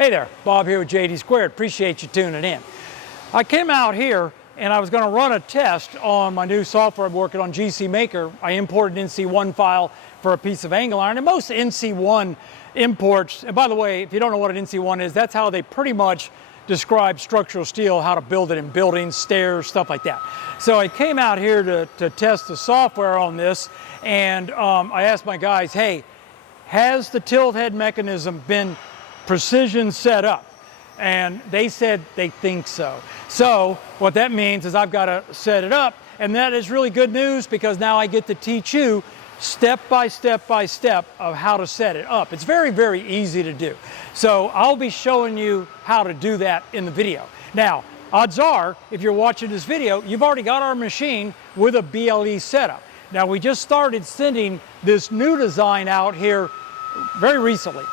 Hey there, Bob here with JD Squared. Appreciate you tuning in. I came out here and I was going to run a test on my new software I'm working on, GC Maker. I imported an NC1 file for a piece of angle iron, and most NC1 imports, and by the way, if you don't know what an NC1 is, that's how they pretty much describe structural steel, how to build it in buildings, stairs, stuff like that. So I came out here to test the software on this, and I asked my guys, hey, has the tilt head mechanism been precision set up? And they said they think so. So what that means is I've got to set it up, and that is really good news because now I get to teach you step by step of how to set it up. It's very, very easy to do. So I'll be showing you how to do that in the video. Now, odds are, if you're watching this video, you've already got our machine with a BLE setup. Now, we just started sending this new design out here very recently.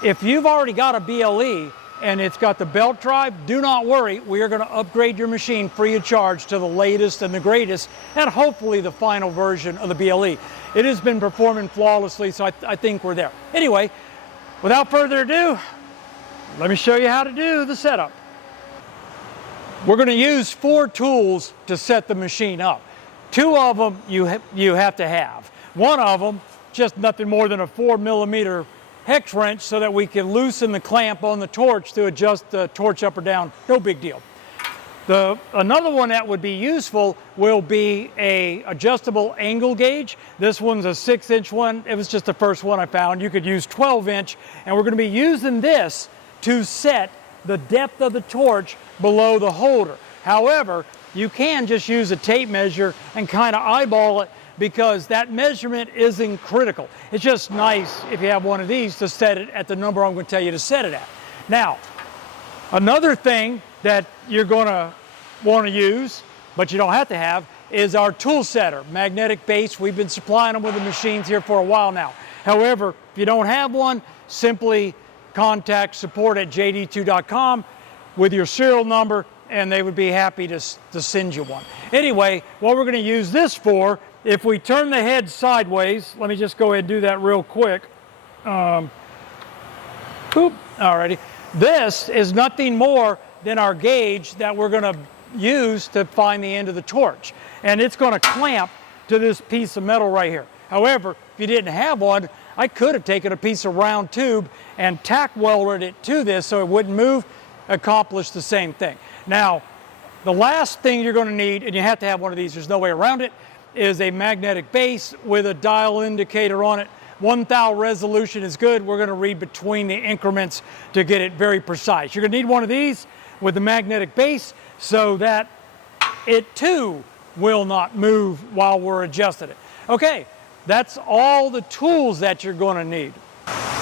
If you've already got a BLE and it's got the belt drive, do not worry. We are going to upgrade your machine free of charge to the latest and the greatest, and hopefully the final version of the BLE. It has been performing flawlessly, so I think we're there. Anyway, without further ado, let me show you how to do the setup. We're going to use 4 tools to set the machine up. 2 of them you have to have. One of them, just nothing more than a 4mm hex wrench so that we can loosen the clamp on the torch to adjust the torch up or down. No big deal. Another one that would be useful will be a adjustable angle gauge. This one's a 6-inch one. It was just the first one I found. You could use 12-inch, and we're going to be using this to set the depth of the torch below the holder. However, you can just use a tape measure and kind of eyeball it, because that measurement isn't critical. It's just nice if you have one of these to set it at the number I'm going to tell you to set it at. Now, another thing that you're going to want to use, but you don't have to have, is our tool setter, magnetic base. We've been supplying them with the machines here for a while now. However, if you don't have one, simply contact support@jd2.com with your serial number, and they would be happy to send you one. Anyway, what we're going to use this for, if we turn the head sideways, let me just go ahead and do that real quick. Alrighty. This is nothing more than our gauge that we're going to use to find the end of the torch. And it's going to clamp to this piece of metal right here. However, if you didn't have one, I could have taken a piece of round tube and tack welded it to this so it wouldn't move, accomplish the same thing. Now, the last thing you're going to need, and you have to have one of these, there's no way around it, is a magnetic base with a dial indicator on it. 1 thou resolution is good. We're going to read between the increments to get it very precise. You're going to need one of these with the magnetic base so that it too will not move while we're adjusting it. Okay, that's all the tools that you're going to need.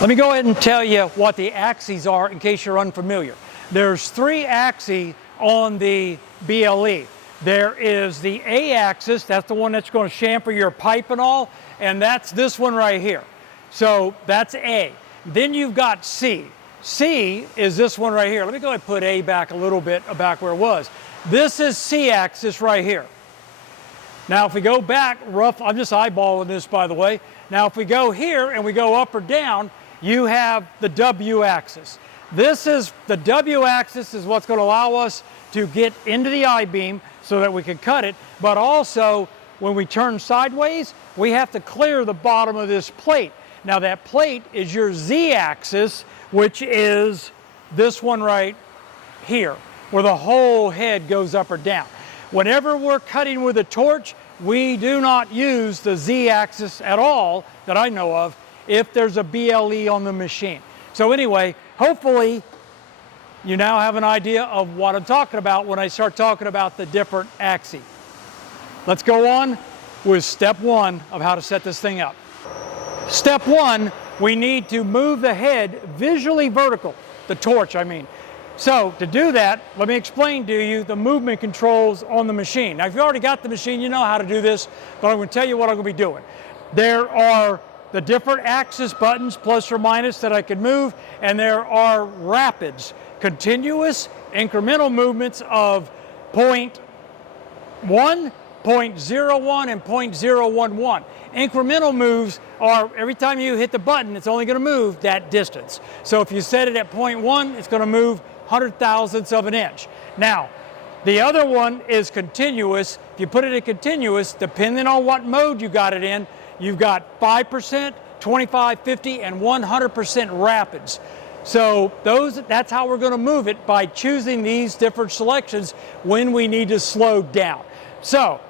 Let me go ahead and tell you what the axes are in case you're unfamiliar. There's 3 axes on the BLE. There is the A axis, that's the one that's going to chamfer your pipe and all, and that's this one right here. So that's A. Then you've got C. C is this one right here. Let me go ahead and put A back a little bit back where it was. This is C axis right here. Now if we go back rough, I'm just eyeballing this by the way. Now if we go here and we go up or down, you have the W axis. This is the W axis is what's going to allow us to get into the I-beam so that we can cut it, but also when we turn sideways, we have to clear the bottom of this plate. Now that plate is your Z axis, which is this one right here, where the whole head goes up or down. Whenever we're cutting with a torch, we do not use the Z axis at all that I know of if there's a BLE on the machine. So anyway, hopefully you now have an idea of what I'm talking about when I start talking about the different axes. Let's go on with step 1 of how to set this thing up. Step 1, we need to move the head visually vertical, the torch I mean. So to do that, let me explain to you the movement controls on the machine. Now if you already got the machine, you know how to do this, but I'm going to tell you what I'm going to be doing. There are the different axis buttons, plus or minus, that I can move, and there are rapids, continuous incremental movements of 0.1, 0.01 and 0.011. Incremental moves are every time you hit the button, it's only going to move that distance. So if you set it at 0.1, it's going to move 100,000ths of an inch. Now, the other one is continuous. If you put it in continuous, depending on what mode you got it in, you've got 5%, 25, 50, and 100% rapids. So that's how we're going to move it, by choosing these different selections when we need to slow down. So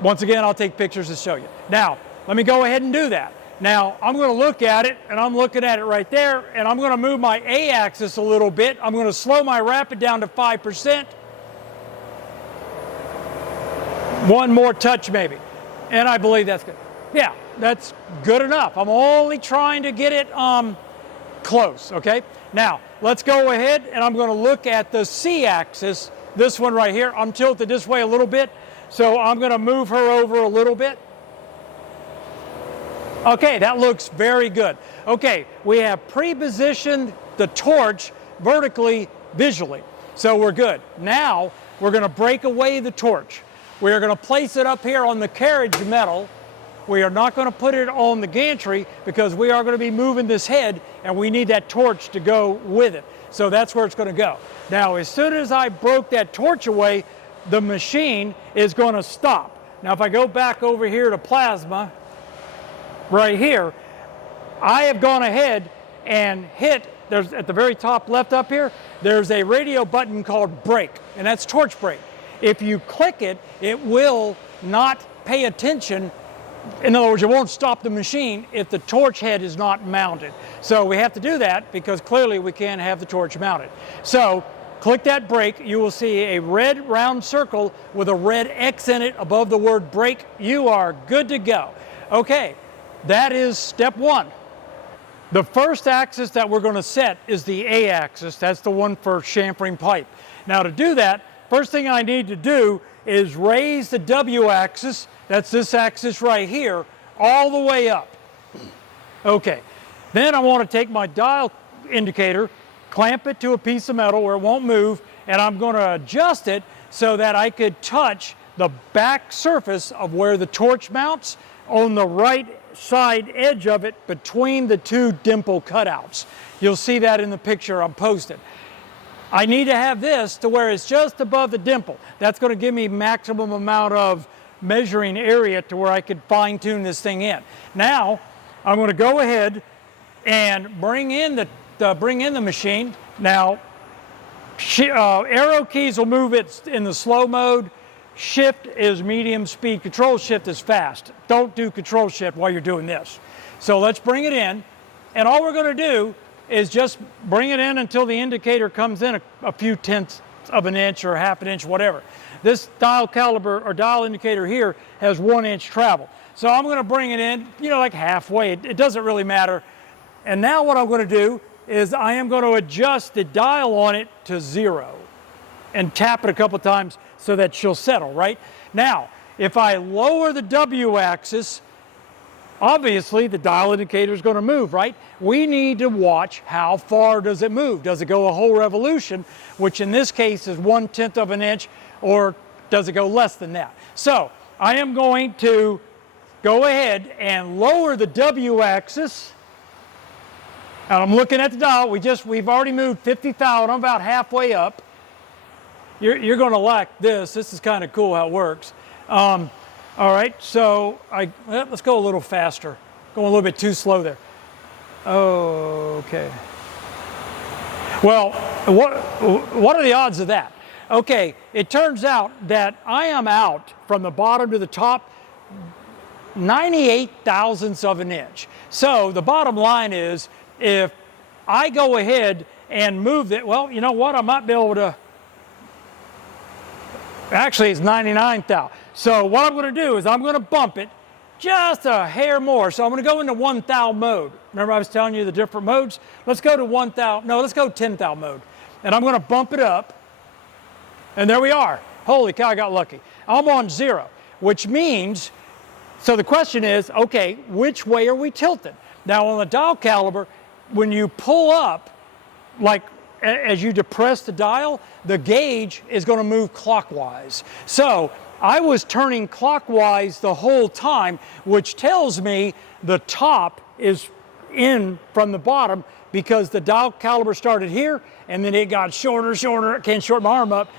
once again, I'll take pictures to show you. Now, let me go ahead and do that. Now, I'm going to look at it, and I'm looking at it right there, and I'm going to move my A-axis a little bit. I'm going to slow my rapid down to 5%. One more touch maybe, and I believe that's good. Yeah, that's good enough. I'm only trying to get it close, okay? Now, let's go ahead, and I'm going to look at the C-axis, this one right here. I'm tilted this way a little bit, so I'm going to move her over a little bit. Okay, that looks very good. Okay, we have pre-positioned the torch vertically, visually, so we're good. Now, we're going to break away the torch. We are going to place it up here on the carriage metal. We are not going to put it on the gantry because we are going to be moving this head, and we need that torch to go with it. So that's where it's going to go. Now, as soon as I broke that torch away, the machine is going to stop. Now, if I go back over here to plasma, right here, I have gone ahead and hit, there's at the very top left up here, there's a radio button called brake, and that's torch brake. If you click it, it will not pay attention. In other words, it won't stop the machine if the torch head is not mounted. So we have to do that because clearly we can't have the torch mounted. So click that brake. You will see a red round circle with a red X in it above the word brake. You are good to go. Okay, that is step one. The first axis that we're going to set is the A axis. That's the one for chamfering pipe. Now, to do that, first thing I need to do is raise the W axis, that's this axis right here, all the way up. Okay, then I want to take my dial indicator, clamp it to a piece of metal where it won't move, and I'm going to adjust it so that I could touch the back surface of where the torch mounts on the right side edge of it between the two dimple cutouts. You'll see that in the picture I'm posting. I need to have this to where it's just above the dimple. That's going to give me maximum amount of measuring area to where I could fine tune this thing in. Now, I'm going to go ahead and bring in the machine. Now, arrow keys will move it in the slow mode. Shift is medium speed. Control shift is fast. Don't do control shift while you're doing this. So let's bring it in. And all we're going to do is just bring it in until the indicator comes in a few tenths of an inch or half an inch, whatever. This dial caliber or dial indicator here has 1 inch travel. So I'm going to bring it in, like halfway. It doesn't really matter. And now what I'm going to do is I am going to adjust the dial on it to 0 and tap it a couple times so that she'll settle, right? Now, if I lower the W axis, obviously the dial indicator is going to move, right? We need to watch how far does it move. Does it go a whole revolution, which in this case is 1/10 of an inch, or does it go less than that? So I am going to go ahead and lower the W axis. And I'm looking at the dial. We've already moved 50 thou, and I'm about halfway up. You're going to like this. This is kind of cool how it works. All right, so let's go a little faster. Going a little bit too slow there. Okay. Well, what are the odds of that? Okay, it turns out that I am out from the bottom to the top 98 thousandths of an inch. So the bottom line is, if I go ahead and move it, well, you know what? I might be able to. Actually, it's 99 thou. So what I'm going to do is I'm going to bump it just a hair more. So I'm going to go into 1 thou mode. Remember I was telling you the different modes? Let's go to 1 thou. No, let's go 10 thou mode. And I'm going to bump it up. And there we are. Holy cow, I got lucky. I'm on 0, which means, so the question is, okay, which way are we tilted? Now on the dial caliber, when you pull up, like as you depress the dial, the gauge is going to move clockwise. So I was turning clockwise the whole time, which tells me the top is in from the bottom because the dial caliber started here and then it got shorter, I can't shorten my arm up.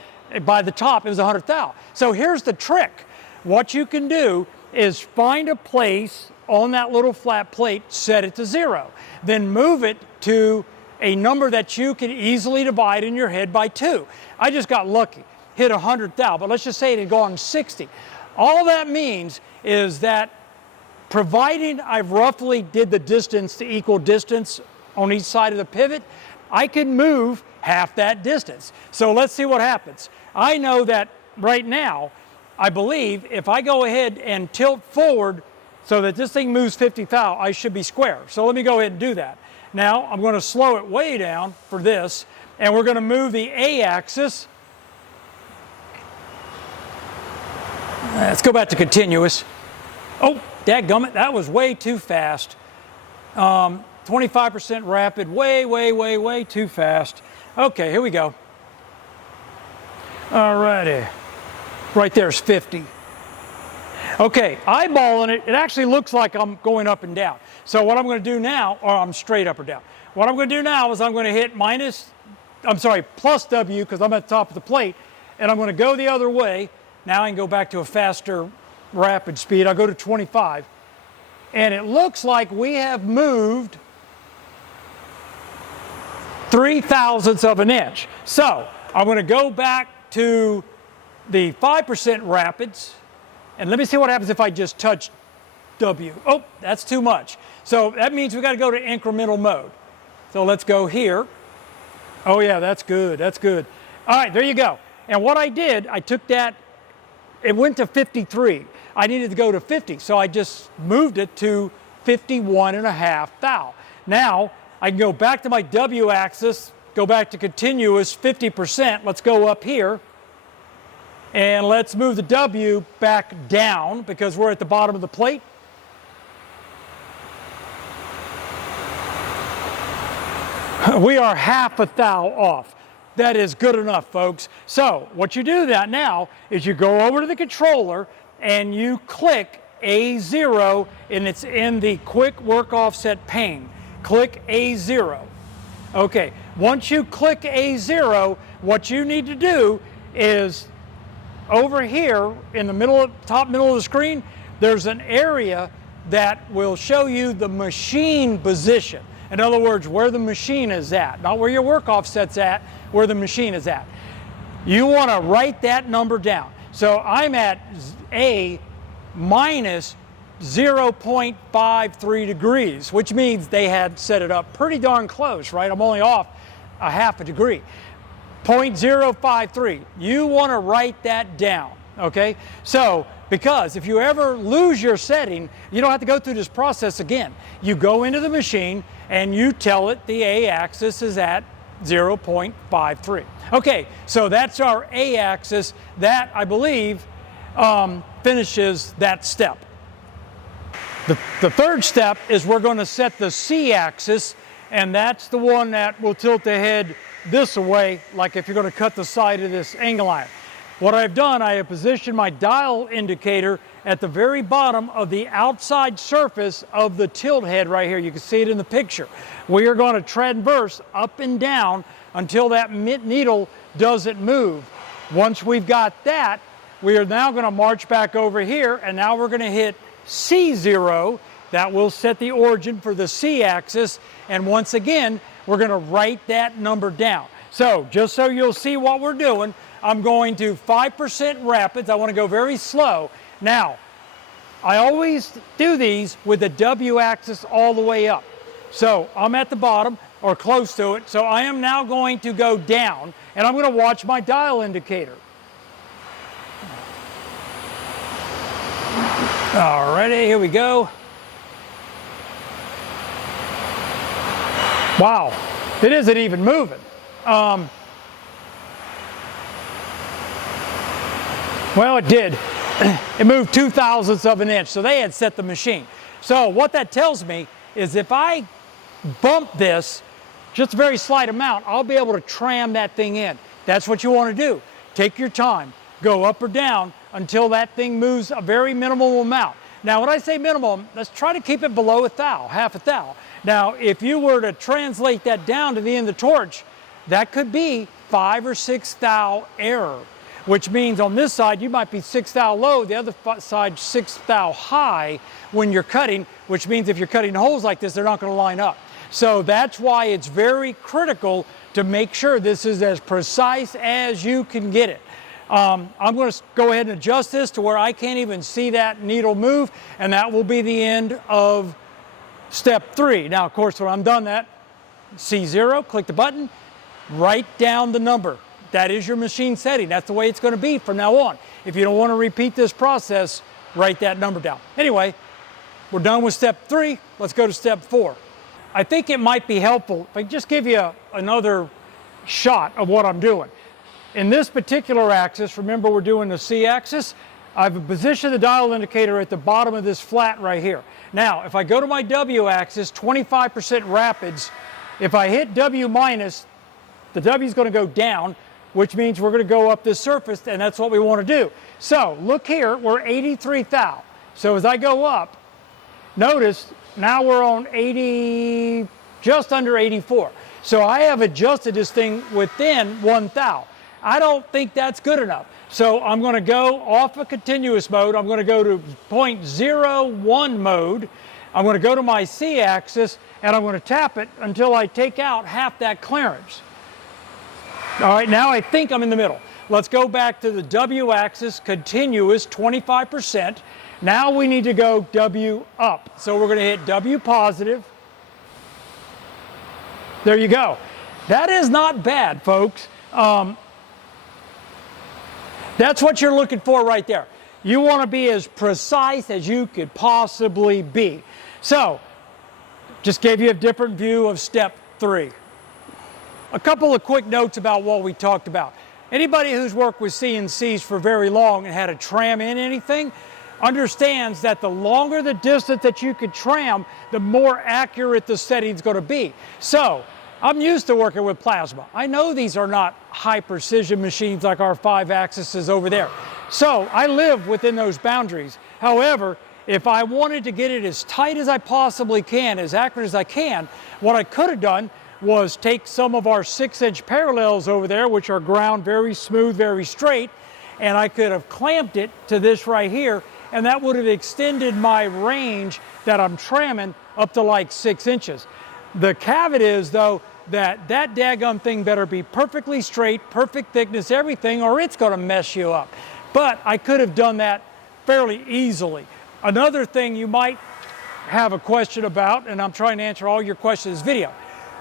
By the top, it was 100th thou. So here's the trick. What you can do is find a place on that little flat plate, set it to 0. Then move it to a number that you can easily divide in your head by 2. I just got lucky, hit 100th thou, but let's just say it had gone 60. All that means is that providing I've roughly did the distance to equal distance on each side of the pivot, I can move half that distance. So let's see what happens. I know that right now, I believe if I go ahead and tilt forward so that this thing moves 50 thou, I should be square. So let me go ahead and do that. Now I'm going to slow it way down for this, and we're going to move the A axis. Let's go back to continuous. Oh, dadgummit, that was way too fast. 25% rapid, way too fast. Okay, here we go. Alrighty, right there's 50. Okay, eyeballing it, it actually looks like I'm going up and down. So what I'm going to do now, or I'm straight up or down. What I'm going to do now is I'm going to hit plus W because I'm at the top of the plate, and I'm going to go the other way. Now I can go back to a faster rapid speed. I'll go to 25. And it looks like we have moved 0.03 of an inch. So I'm going to go back to the 5% rapids, and let me see what happens if I just touch W. Oh, that's too much. So that means we got to go to incremental mode. So let's go here. Oh yeah, that's good, that's good. All right, there you go. And what I did, I took that, it went to 53. I needed to go to 50, so I just moved it to 51.5 thou. Now, I can go back to my W axis, go back to continuous 50%. Let's go up here. And let's move the W back down because we're at the bottom of the plate. We are half a thou off. That is good enough, folks. So what you do that now is you go over to the controller and you click A0, and it's in the quick work offset pane. Click A0. Okay, once you click A0, what you need to do is over here in the top middle of the screen, there's an area that will show you the machine position. In other words, where the machine is at, not where your work offset's at, where the machine is at. You want to write that number down. So I'm at A minus 0.53 degrees, which means they had set it up pretty darn close, right? I'm only off a half a degree. 0.053. You want to write that down, okay? So, because if you ever lose your setting, you don't have to go through this process again. You go into the machine and you tell it the A axis is at 0.53. Okay, so that's our A axis. That, I believe, finishes that step. The third step is we're going to set the C axis, and that's the one that will tilt the head this way, like if you're going to cut the side of this angle iron. What I've done, I have positioned my dial indicator at the very bottom of the outside surface of the tilt head right here. You can see it in the picture. We are going to transverse up and down until that needle doesn't move. Once we've got that, we are now going to march back over here, and now we're going to hit C0. That will set the origin for the C axis, and once again, we're going to write that number down. So, just so you'll see what we're doing, I'm going to 5% rapids. I want to go very slow. Now, I always do these with the W axis all the way up. So, I'm at the bottom, or close to it, so I am now going to go down, and I'm going to watch my dial indicator. Alrighty, here we go. Wow, it isn't even moving. Well, it did. It moved 0.02 of an inch, so they had set the machine. So what that tells me is if I bump this just a very slight amount, I'll be able to tram that thing in. That's what you want to do. Take your time, go up or down until that thing moves a very minimal amount. Now, when I say minimum, let's try to keep it below a thou, half a thou. Now, if you were to translate that down to the end of the torch, that could be 5 or 6 thou error, which means on this side you might be 6 thou low, the other side 6 thou high when you're cutting, which means if you're cutting holes like this, they're not going to line up. So that's why it's very critical to make sure this is as precise as you can get it. I'm going to go ahead and adjust this to where I can't even see that needle move, and that will be the end of step 3. Now, of course, when I'm done that, C0, click the button, write down the number. That is your machine setting. That's the way it's going to be from now on. If you don't want to repeat this process, write that number down. Anyway, we're done with step 3. Let's go to step 4. I think it might be helpful if I just give you another shot of what I'm doing. In this particular axis, remember we're doing the C axis, I've positioned the dial indicator at the bottom of this flat right here. Now, if I go to my W axis, 25% rapids, if I hit W minus, the W is going to go down, which means we're going to go up this surface, and that's what we want to do. So, look here, we're 83 thou. So as I go up, notice now we're on 80, just under 84. So I have adjusted this thing within 1 thou. I don't think that's good enough. So I'm going to go off of continuous mode. I'm going to go to 0.01 mode. I'm going to go to my C axis, and I'm going to tap it until I take out half that clearance. All right, now I think I'm in the middle. Let's go back to the W axis, continuous, 25%. Now we need to go W up. So we're going to hit W positive. There you go. That is not bad, folks. That's what you're looking for right there. You want to be as precise as you could possibly be. So, just gave you a different view of step 3. A couple of quick notes about what we talked about. Anybody who's worked with CNCs for very long and had to tram in anything understands that the longer the distance that you could tram, the more accurate the setting's going to be. So, I'm used to working with plasma. I know these are not high precision machines like our 5-axis is over there. So I live within those boundaries. However, if I wanted to get it as tight as I possibly can, as accurate as I can, what I could have done was take some of our 6-inch parallels over there, which are ground very smooth, very straight, and I could have clamped it to this right here, and that would have extended my range that I'm tramming up to like 6 inches. The caveat is, though, that daggum thing better be perfectly straight, perfect thickness, everything, or it's going to mess you up. But I could have done that fairly easily. Another thing you might have a question about, and I'm trying to answer all your questions in this video.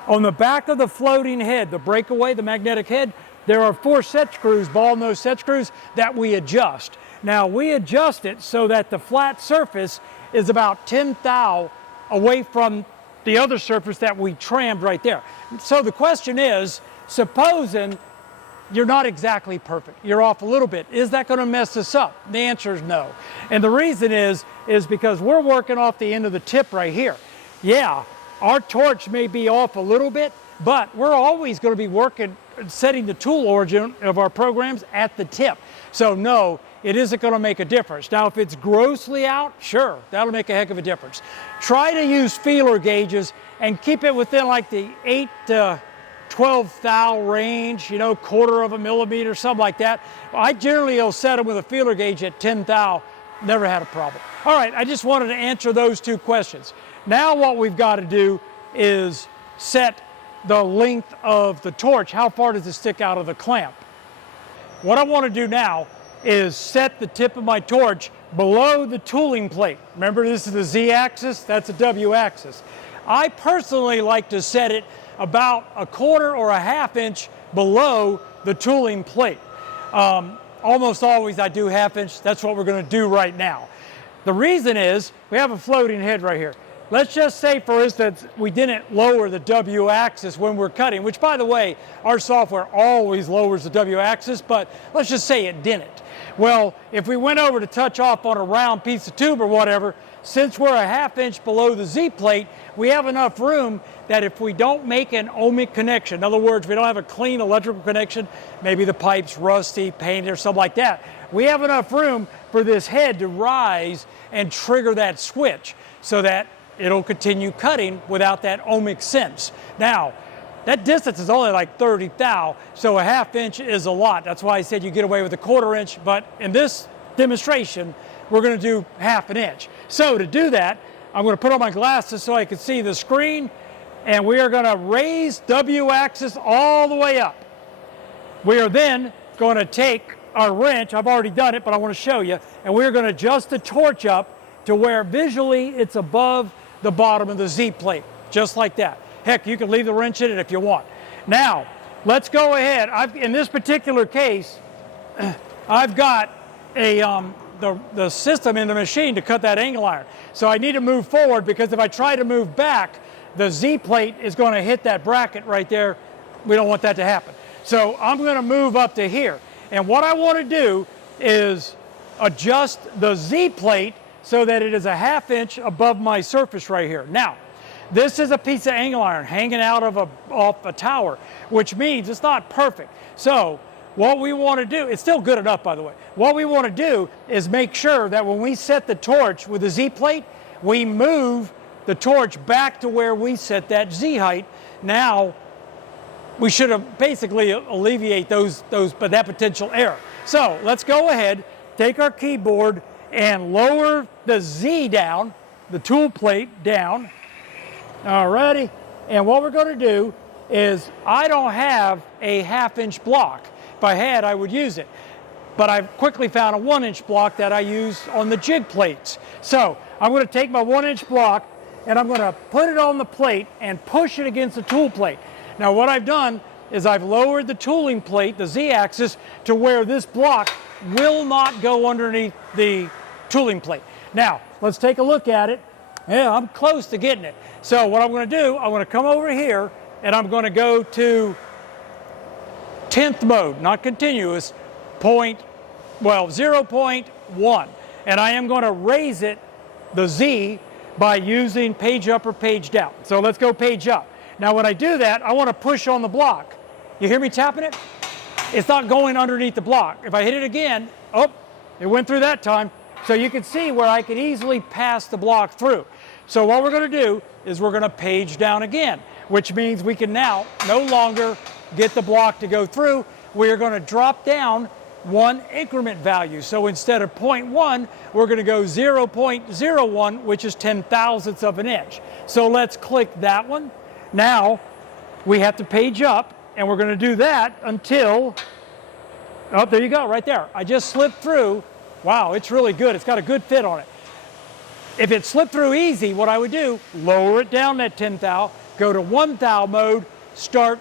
On the back of the floating head, the breakaway, the magnetic head, there are 4 set screws, ball nose set screws, that we adjust. Now, we adjust it so that the flat surface is about 10 thou away from the other surface that we trammed right there. So the question is, supposing you're not exactly perfect, you're off a little bit, is that going to mess us up? The answer is no. And the reason is because we're working off the end of the tip right here. Yeah, our torch may be off a little bit, but we're always going to be working, setting the tool origin of our programs at the tip. So no, it isn't going to make a difference. Now, if it's grossly out, sure, that'll make a heck of a difference. Try to use feeler gauges and keep it within like the 8 to 12 thou range, you know, 1/4 of a millimeter, something like that. I generally will set them with a feeler gauge at 10 thou, never had a problem. All right, I just wanted to answer those 2 questions. Now what we've got to do is set the length of the torch. How far does it stick out of the clamp? What I want to do now is set the tip of my torch below the tooling plate. Remember, this is the Z axis, that's the W axis. I personally like to set it about 1/4 or 1/2 inch below the tooling plate. Almost always I do 1/2 inch, that's what we're going to do right now. The reason is, we have a floating head right here. Let's just say, for instance, we didn't lower the W axis when we're cutting, which, by the way, our software always lowers the W axis, but let's just say it didn't. Well, if we went over to touch off on a round piece of tube or whatever, since we're 1/2 inch below the Z plate, we have enough room that if we don't make an ohmic connection, in other words, we don't have a clean electrical connection, maybe the pipe's rusty, painted, or something like that, we have enough room for this head to rise and trigger that switch so that it'll continue cutting without that ohmic sense. Now, that distance is only like 30 thou, so a ½ inch is a lot. That's why I said you get away with a 1/4 inch, but in this demonstration, we're going to do ½ inch. So to do that, I'm going to put on my glasses so I can see the screen, and we are going to raise W axis all the way up. We are then going to take our wrench, I've already done it, but I want to show you, and we're going to adjust the torch up to where visually it's above the bottom of the Z plate, just like that. Heck, you can leave the wrench in it if you want. Now, let's go ahead. In this particular case, I've got the system in the machine to cut that angle iron. So I need to move forward, because if I try to move back, the Z plate is going to hit that bracket right there. We don't want that to happen. So I'm going to move up to here. And what I want to do is adjust the Z plate so that it is a ½ inch above my surface right here. Now, this is a piece of angle iron hanging out of off a tower, which means it's not perfect. So what we want to do, it's still good enough, by the way. What we want to do is make sure that when we set the torch with the Z plate, we move the torch back to where we set that Z height. Now, we should have basically alleviate that potential error. So let's go ahead, take our keyboard and lower the Z down, the tool plate down. Alrighty, and what we're going to do is, I don't have a ½ inch block. If I had, I would use it. But I've quickly found a 1 inch block that I use on the jig plates. So I'm going to take my 1 inch block and I'm going to put it on the plate and push it against the tool plate. Now what I've done is I've lowered the tooling plate, the Z axis, to where this block will not go underneath the tooling plate. Now, let's take a look at it. Yeah, I'm close to getting it. So what I'm going to do, I'm going to come over here and I'm going to go to 10th mode, not continuous, 0.1. And I am going to raise it, the Z, by using page up or page down. So let's go page up. Now when I do that, I want to push on the block. You hear me tapping it? It's not going underneath the block. If I hit it again, oh, it went through that time. So you can see where I could easily pass the block through. So what we're going to do is we're going to page down again, which means we can now no longer get the block to go through. We are going to drop down 1 increment value. So instead of 0.1, we're going to go 0.01, which is 10/1000ths of an inch. So let's click that one. Now we have to page up, and we're going to do that until, oh, there you go, right there. I just slipped through. Wow, it's really good. It's got a good fit on it. If it slipped through easy, what I would do, lower it down that 10 thou, go to 1 thou mode, start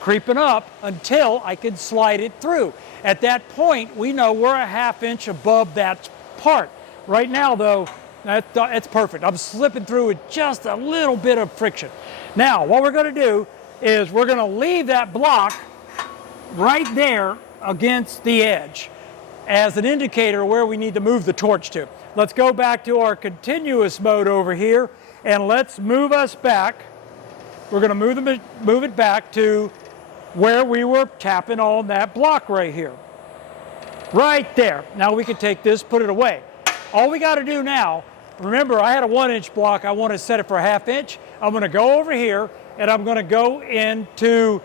creeping up until I can slide it through. At that point, we know we're a ½ inch above that part. Right now, though, that's perfect. I'm slipping through with just a little bit of friction. Now, what we're going to do is we're going to leave that block right there against the edge as an indicator where we need to move the torch to. Let's go back to our continuous mode over here, and let's move us back. We're going to move it back to where we were tapping on that block right here. Right there. Now we can take this, put it away. All we got to do now, remember I had a 1 inch block, I want to set it for a ½ inch. I'm going to go over here and I'm going to go into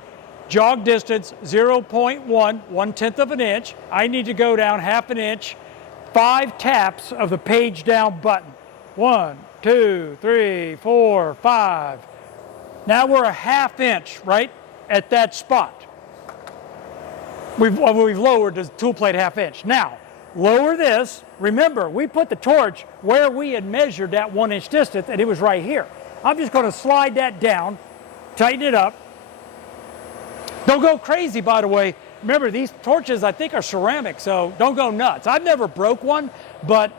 jog distance 0.1, 1/10 of an inch. I need to go down ½ an inch, 5 taps of the page down button. 1, 2, 3, 4, 5. Now we're a ½ inch right at that spot. We've lowered the tool plate ½ inch. Now, lower this. Remember, we put the torch where we had measured that 1 inch distance, and it was right here. I'm just going to slide that down, tighten it up. Don't go crazy, by the way. Remember, these torches, I think, are ceramic, so don't go nuts. I've never broke one, but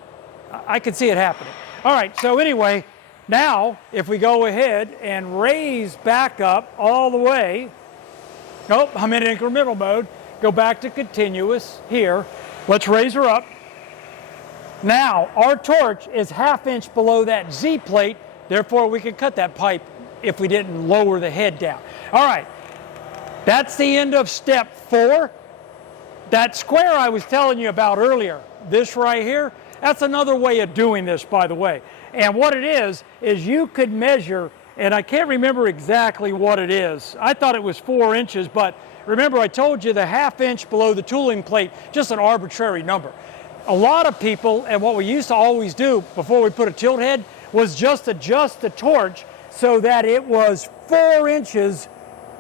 I can see it happening. All right, so anyway, now, if we go ahead and raise back up all the way, oh, I'm in incremental mode. Go back to continuous here. Let's raise her up. Now, our torch is ½ inch below that Z plate, therefore we can cut that pipe if we didn't lower the head down. All right, that's the end of step 4. That square I was telling you about earlier, this right here, that's another way of doing this, by the way. And what it is you could measure, and I can't remember exactly what it is. I thought it was 4 inches, but remember I told you the 1/2 inch below the tooling plate, just an arbitrary number. A lot of people, and what we used to always do before we put a tilt head, was just adjust the torch so that it was 4 inches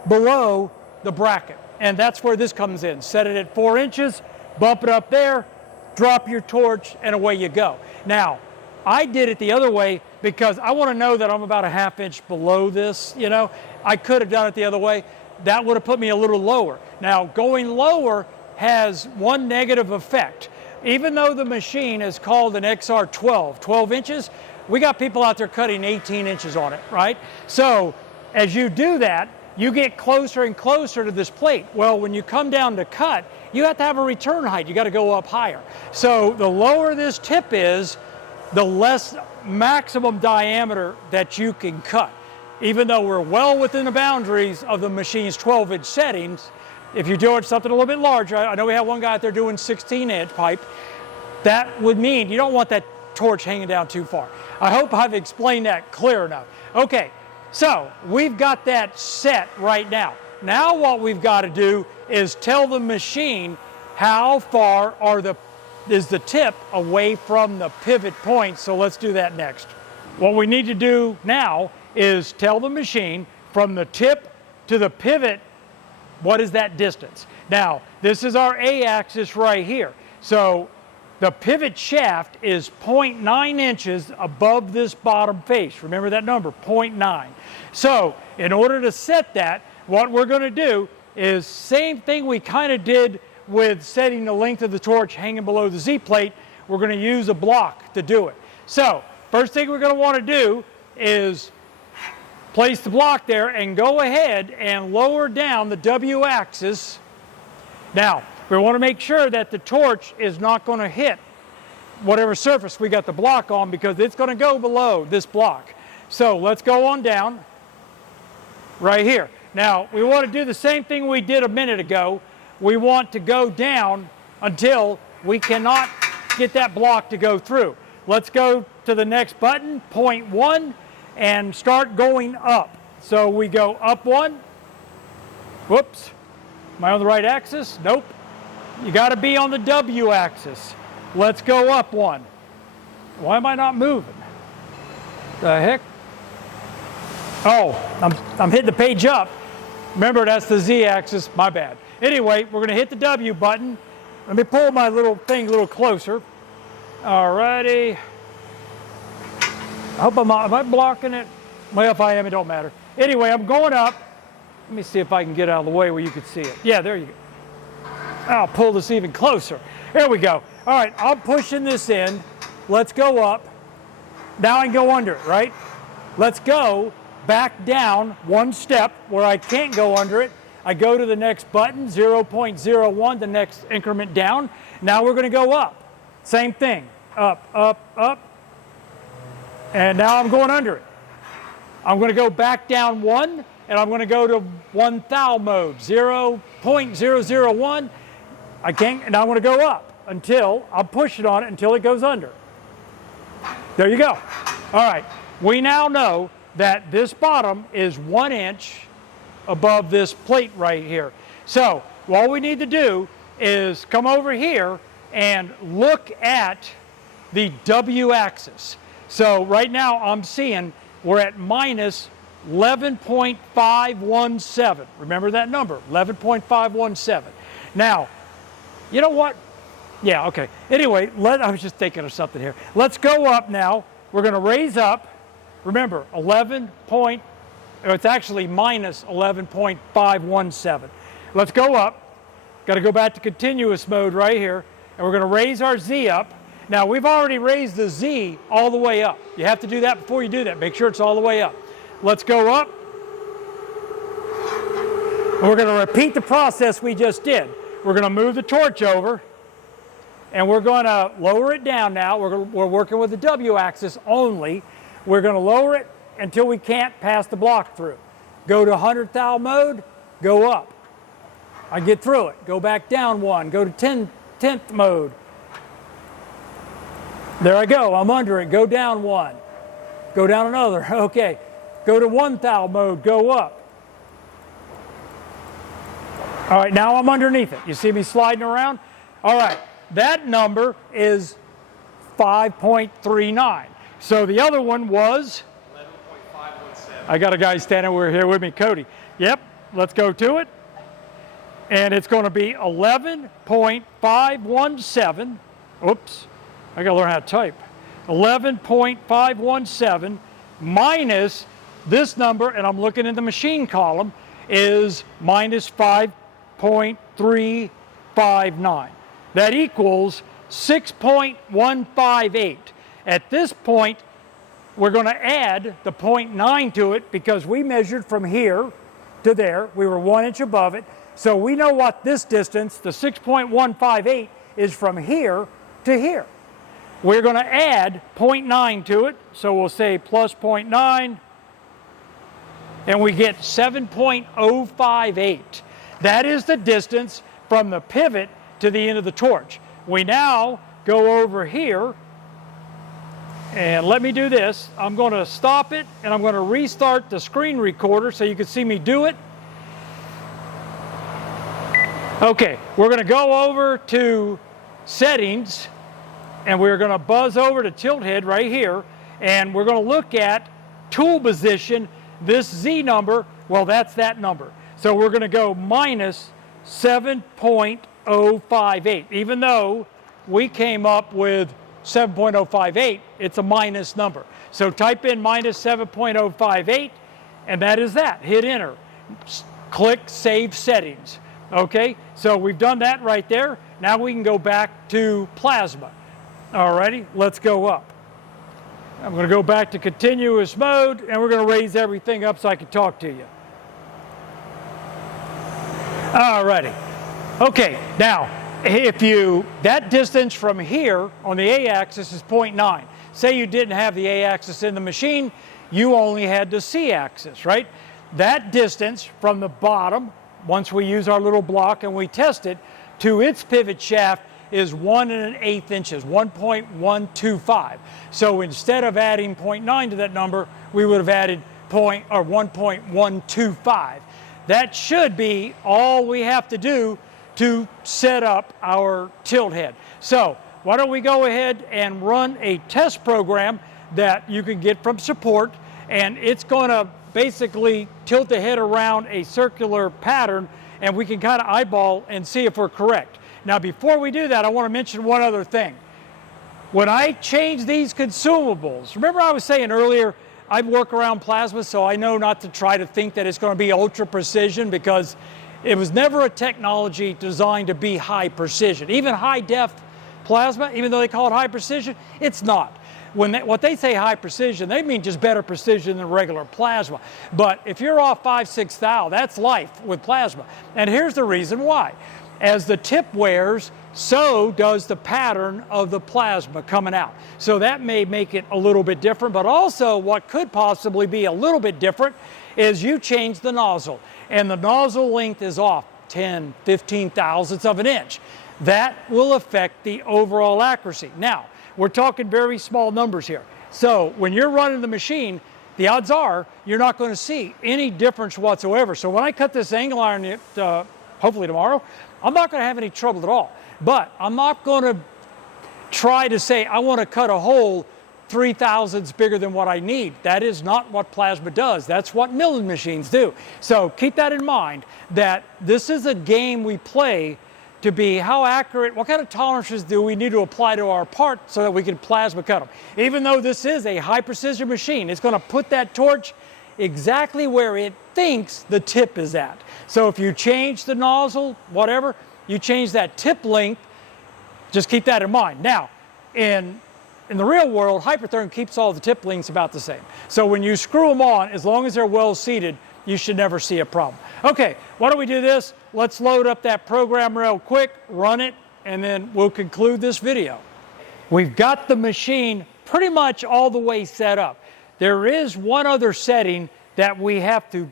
below the bracket. And that's where this comes in. Set it at 4 inches, bump it up there, drop your torch, and away you go. Now, I did it the other way because I want to know that I'm about a 1/2 inch below this, you know. I could have done it the other way. That would have put me a little lower. Now, going lower has one negative effect. Even though the machine is called an XR12, 12 inches, we got people out there cutting 18 inches on it, right? So as you do that, you get closer and closer to this plate. Well, when you come down to cut, you have to have a return height. You got to go up higher. So the lower this tip is, the less maximum diameter that you can cut. Even though we're well within the boundaries of the machine's 12-inch settings, if you're doing something a little bit larger, I know we have one guy out there doing 16-inch pipe, that would mean you don't want that torch hanging down too far. I hope I've explained that clear enough. Okay, so we've got that set right now. Now what we've got to do is tell the machine how far is the tip away from the pivot point, so let's do that next. What we need to do now is tell the machine from the tip to the pivot, what is that distance? Now, this is our A-axis right here. So the pivot shaft is 0.9 inches above this bottom face. Remember that number, 0.9. So in order to set that, what we're going to do is same thing we kind of did with setting the length of the torch hanging below the Z-plate. We're going to use a block to do it. So first thing we're going to want to do is place the block there and go ahead and lower down the W-axis. Now, we want to make sure that the torch is not going to hit whatever surface we got the block on, because it's going to go below this block. So let's go on down right here. Now, we want to do the same thing we did a minute ago. We want to go down until we cannot get that block to go through. Let's go to the next button, 0.1, and start going up. So we go up 1. Whoops. Am I on the right axis? Nope. You got to be on the W axis. Let's go up 1. Why am I not moving? The heck? Oh, I'm hitting the page up. Remember, that's the Z axis. My bad. Anyway, we're going to hit the W button. Let me pull my little thing a little closer. Alrighty. I hope am I blocking it? Well, if I am, it don't matter. Anyway, I'm going up. Let me see if I can get out of the way where you can see it. Yeah, there you go. I'll pull this even closer. There we go. All right, I'm pushing this in. Let's go up. Now I can go under it, right? Let's go back down 1 step where I can't go under it. I go to the next button, 0.01, the next increment down. Now we're going to go up. Same thing. Up, up, up. And now I'm going under it. I'm going to go back down 1, and I'm going to go to 1 thou mode, 0.001. I can't, and I'm going to go up until I'm pushing on it until it goes under. There you go. All right. We now know that this bottom is 1 inch above this plate right here. So all we need to do is come over here and look at the W axis. So right now I'm seeing we're at minus 11.517. Remember that number, 11.517. Now, you know what? Yeah, okay. Anyway, I was just thinking of something here. Let's go up now. We're going to raise up. Remember, it's actually minus 11.517. Let's go up. Got to go back to continuous mode right here. And we're going to raise our Z up. Now, we've already raised the Z all the way up. You have to do that before you do that. Make sure it's all the way up. Let's go up. And we're going to repeat the process we just did. We're going to move the torch over. And we're going to lower it down now. We're working with the W axis only. We're going to lower it until we can't pass the block through. Go to 100 thou mode, go up. I get through it. Go back down 1, go to 10th mode. There I go, I'm under it, go down 1. Go down another, okay. Go to 1 thou mode, go up. All right, now I'm underneath it. You see me sliding around? All right, that number is 5.39. So the other one was? 11.517. I got a guy standing over here with me, Cody. Yep, let's go to it. And it's going to be 11.517. Oops, I got to learn how to type. 11.517 minus this number, and I'm looking in the machine column, is minus 5.359. That equals 6.158. At this point, we're going to add the 0.9 to it because we measured from here to there. We were 1 inch above it. So we know what this distance, the 6.158, is from here to here. We're going to add 0.9 to it. So we'll say plus 0.9. And we get 7.058. That is the distance from the pivot to the end of the torch. We now go over here, and let me do this. I'm going to stop it, and I'm going to restart the screen recorder so you can see me do it. Okay, we're going to go over to settings, and we're going to buzz over to tilt head right here, and we're going to look at tool position. This Z number, well, that's that number. So we're going to go minus 7.058. Even though we came up with 7.058, it's a minus number. So type in minus 7.058, and that is that. Hit enter. Click Save Settings. Okay, so we've done that right there. Now we can go back to plasma. Alrighty, let's go up. I'm going to go back to continuous mode, and we're going to raise everything up so I can talk to you. Alrighty. Okay, now, that distance from here on the A-axis is 0.9. Say you didn't have the A-axis in the machine, you only had the C-axis, right? That distance from the bottom, once we use our little block and we test it, to its pivot shaft is 1 1/8 inches, 1.125. So instead of adding 0.9 to that number, we would have added 1.125. That should be all we have to do to set up our tilt head. So why don't we go ahead and run a test program that you can get from support, and it's going to basically tilt the head around a circular pattern, and we can kind of eyeball and see if we're correct. Now, before we do that, I want to mention one other thing. When I change these consumables, remember I was saying earlier, I work around plasma, so I know not to try to think that it's going to be ultra precision, because it was never a technology designed to be high precision. Even high def plasma, even though they call it high precision, it's not. What they say high precision, they mean just better precision than regular plasma. But if you're off 5-6 thou, that's life with plasma. And here's the reason why. As the tip wears, so does the pattern of the plasma coming out. So that may make it a little bit different, but also what could possibly be a little bit different is you change the nozzle, and the nozzle length is off 10, 15 thousandths of an inch. That will affect the overall accuracy. Now, we're talking very small numbers here. So when you're running the machine, the odds are you're not going to see any difference whatsoever. So when I cut this angle iron, hopefully tomorrow, I'm not going to have any trouble at all. But I'm not going to try to say I want to cut a hole 3 thousandths bigger than what I need. That is not what plasma does. That's what milling machines do. So keep that in mind, that this is a game we play to be how accurate, what kind of tolerances do we need to apply to our part so that we can plasma cut them. Even though this is a high precision machine, it's going to put that torch exactly where it thinks the tip is at. So if you change the nozzle, whatever, you change that tip length, just keep that in mind. Now, in the real world, Hypertherm keeps all the tip lengths about the same. So when you screw them on, as long as they're well seated, you should never see a problem. Okay, why don't we do this? Let's load up that program real quick, run it, and then we'll conclude this video. We've got the machine pretty much all the way set up. There is one other setting that we have to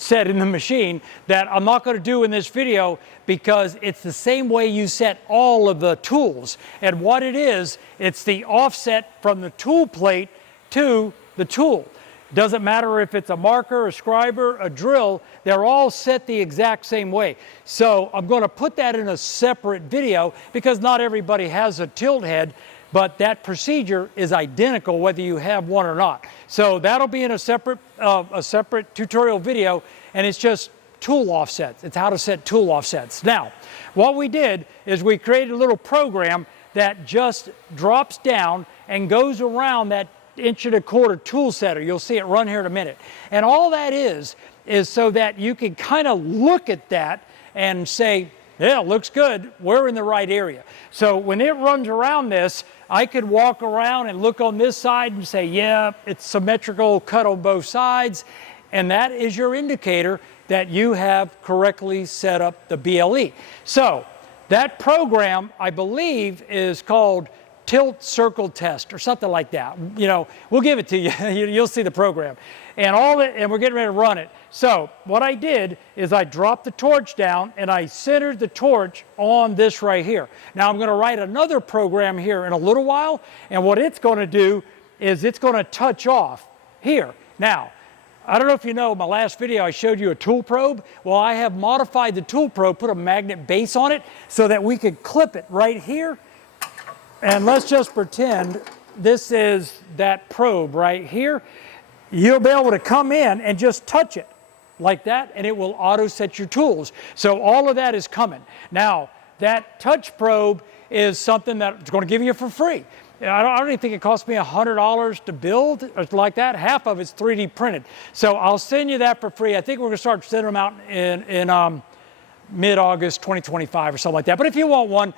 set in the machine that I'm not going to do in this video because it's the same way you set all of the tools. And what it is, it's the offset from the tool plate to the tool. Doesn't matter if it's a marker, a scriber, a drill, they're all set the exact same way. So I'm going to put that in a separate video because not everybody has a tilt head, but that procedure is identical whether you have one or not. So that'll be in a separate tutorial video, and it's just tool offsets. It's how to set tool offsets. Now, what we did is we created a little program that just drops down and goes around that 1.25 inch tool setter. You'll see it run here in a minute. And all that is so that you can kind of look at that and say, yeah, it looks good. We're in the right area. So when it runs around this, I could walk around and look on this side and say, yeah, it's symmetrical, cut on both sides. And that is your indicator that you have correctly set up the BLE. So that program, I believe, is called Tilt Circle Test or something like that. You know, we'll give it to you. You'll see the program. And we're getting ready to run it. So what I did is I dropped the torch down and I centered the torch on this right here. Now I'm going to write another program here in a little while, and what it's going to do is it's going to touch off here. Now, I don't know if you know, my last video I showed you a tool probe. Well, I have modified the tool probe, put a magnet base on it so that we could clip it right here. And let's just pretend this is that probe right here. You'll be able to come in and just touch it like that, and it will auto set your tools. So all of that is coming. Now, that touch probe is something that's going to give you for free. I don't even think it cost me $100 to build or like that. Half of it's 3D printed. So I'll send you that for free. I think we're going to start sending them out in mid-August 2025 or something like that. But if you want one,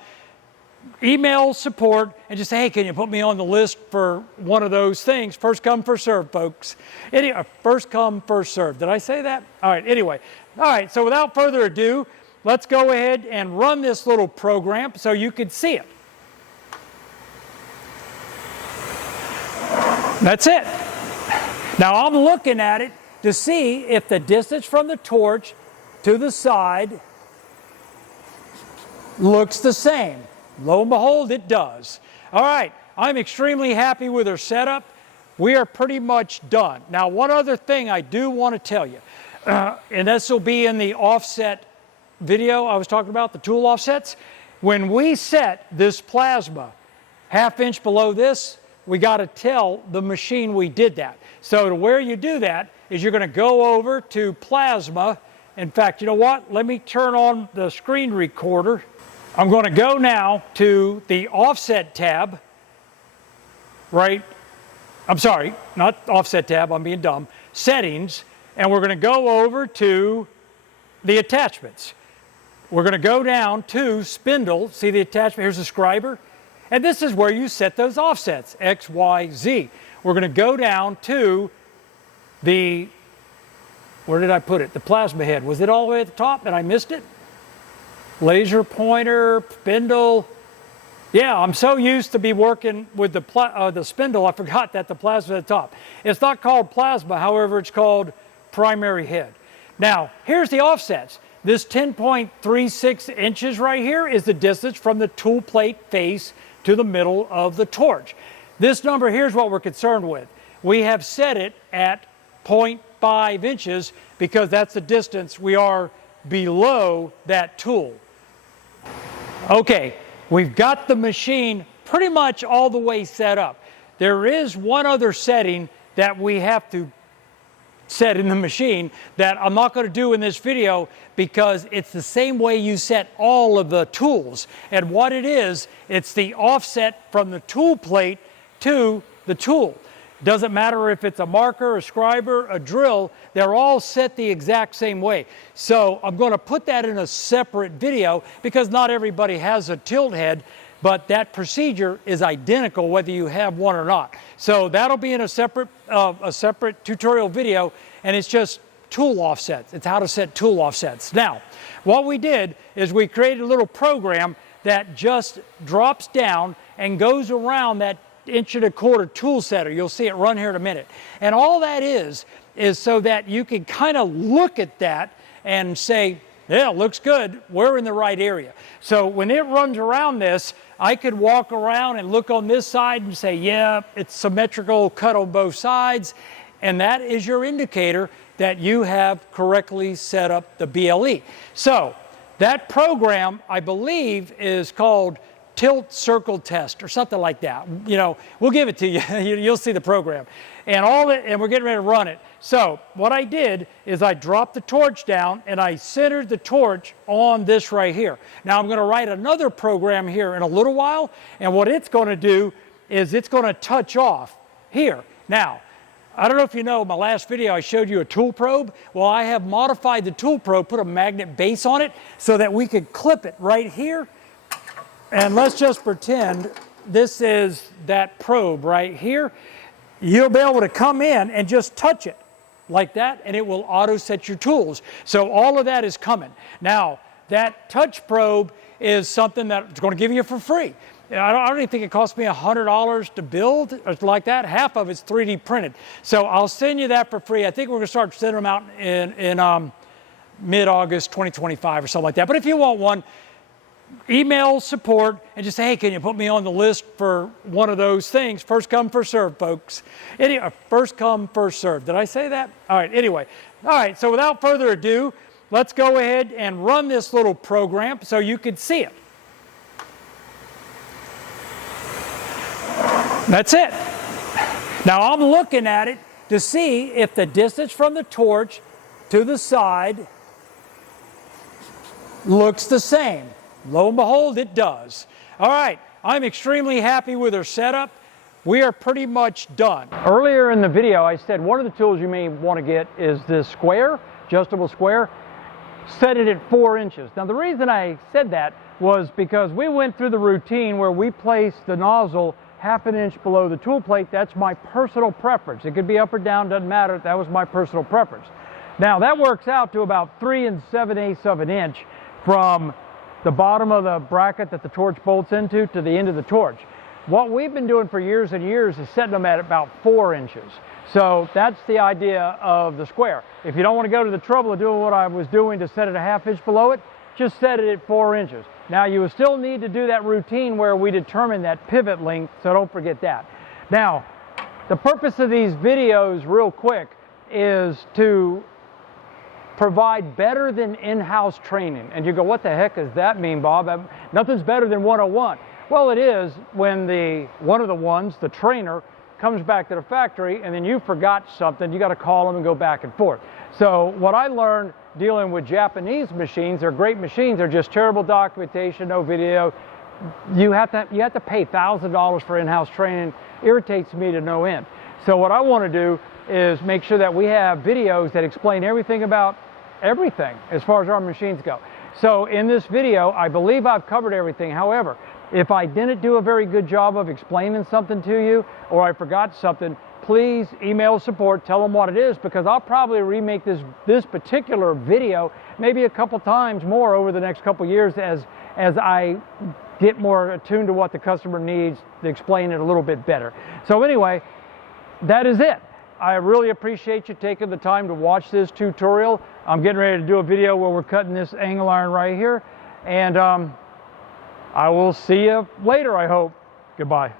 email support and just say, hey, can you put me on the list for one of those things? First come, first serve, folks. First come, first serve. Did I say that? All right, anyway. All right, so without further ado, let's go ahead and run this little program so you can see it. That's it. Now I'm looking at it to see if the distance from the torch to the side looks the same. Lo and behold, it does. All right, I'm extremely happy with our setup. We are pretty much done. Now, one other thing I do want to tell you, and this will be in the offset video I was talking about, the tool offsets. When we set this plasma 1/2 inch below this, we got to tell the machine we did that. So to where you do that is you're going to go over to plasma. In fact, you know what? Let me turn on the screen recorder. I'm going to go now to the offset tab, right? I'm sorry, not offset tab, I'm being dumb. Settings, and we're going to go over to the attachments. We're going to go down to spindle. See the attachment? Here's the scriber. And this is where you set those offsets, X, Y, Z. We're going to go down to the, where did I put it? The plasma head. Was it all the way at the top and I missed it? Laser pointer, spindle. Yeah, I'm so used to be working with the spindle, I forgot that the plasma at the top. It's not called plasma, however, it's called primary head. Now, here's the offsets. This 10.36 inches right here is the distance from the tool plate face to the middle of the torch. This number here is what we're concerned with. We have set it at 0.5 inches because that's the distance we are below that tool. Okay, we've got the machine pretty much all the way set up. There is one other setting that we have to set in the machine that I'm not going to do in this video because it's the same way you set all of the tools. And what it is, it's the offset from the tool plate to the tool. Doesn't matter if it's a marker, a scriber, a drill, they're all set the exact same way. So I'm going to put that in a separate video because not everybody has a tilt head, but that procedure is identical whether you have one or not. So that'll be in a separate tutorial video, and it's just tool offsets. It's how to set tool offsets. Now, what we did is we created a little program that just drops down and goes around that 1.25" tool setter. You'll see it run here in a minute. And all that is so that you can kind of look at that and say, yeah, looks good, we're in the right area. So when it runs around this, I could walk around and look on this side and say, yeah, it's symmetrical, cut on both sides. And that is your indicator that you have correctly set up the BLE. So that program, I believe, is called Tilt Circle Test or something like that. You know, we'll give it to you. You'll see the program. And we're getting ready to run it. So what I did is I dropped the torch down and I centered the torch on this right here. Now I'm going to write another program here in a little while, and what it's going to do is it's going to touch off here. Now, I don't know if you know, my last video I showed you a tool probe. Well, I have modified the tool probe, put a magnet base on it so that we could clip it right here. And let's just pretend this is that probe right here. You'll be able to come in and just touch it like that, and it will auto set your tools. So all of that is coming. Now, that touch probe is something that's going to give you for free. I don't even think it cost me $100 to build or like that. Half of it's 3D printed. So I'll send you that for free. I think we're going to start sending them out in mid-August 2025 or something like that. But if you want one, email support and just say, hey, can you put me on the list for one of those things? First come, first serve, folks. Anyway, first come, first serve. Did I say that? All right, anyway. All right, so without further ado, let's go ahead and run this little program so you can see it. That's it. Now I'm looking at it to see if the distance from the torch to the side looks the same. Lo and behold, it does. All right, I'm extremely happy with our setup. We are pretty much done. Earlier in the video, I said one of the tools you may want to get is this square, adjustable square. Set it at 4 inches. Now the reason I said that was because we went through the routine where we placed the nozzle half an inch below the tool plate. That's my personal preference. It could be up or down, doesn't matter. That was my personal preference. Now that works out to about 3 7/8 of an inch from the bottom of the bracket that the torch bolts into to the end of the torch. What we've been doing for years and years is setting them at about 4 inches. So that's the idea of the square. If you don't want to go to the trouble of doing what I was doing to set it a half inch below it, just set it at 4 inches. Now you will still need to do that routine where we determine that pivot length, so don't forget that. Now, the purpose of these videos real quick is to provide better than in-house training. And you go, what the heck does that mean, Bob? Nothing's better than 101. Well, it is when one of the ones, the trainer, comes back to the factory and then you forgot something, you got to call them and go back and forth. So what I learned dealing with Japanese machines, they're great machines, they're just terrible documentation, no video. You have to pay $1,000 for in-house training. Irritates me to no end. So what I want to do is make sure that we have videos that explain everything about everything as far as our machines go. So in this video, I believe I've covered everything. However, if I didn't do a very good job of explaining something to you, or I forgot something, please email support, tell them what it is, because I'll probably remake this particular video maybe a couple times more over the next couple years as I get more attuned to what the customer needs to explain it a little bit better. So anyway, that is it. I really appreciate you taking the time to watch this tutorial. I'm getting ready to do a video where we're cutting this angle iron right here. And I will see you later, I hope. Goodbye.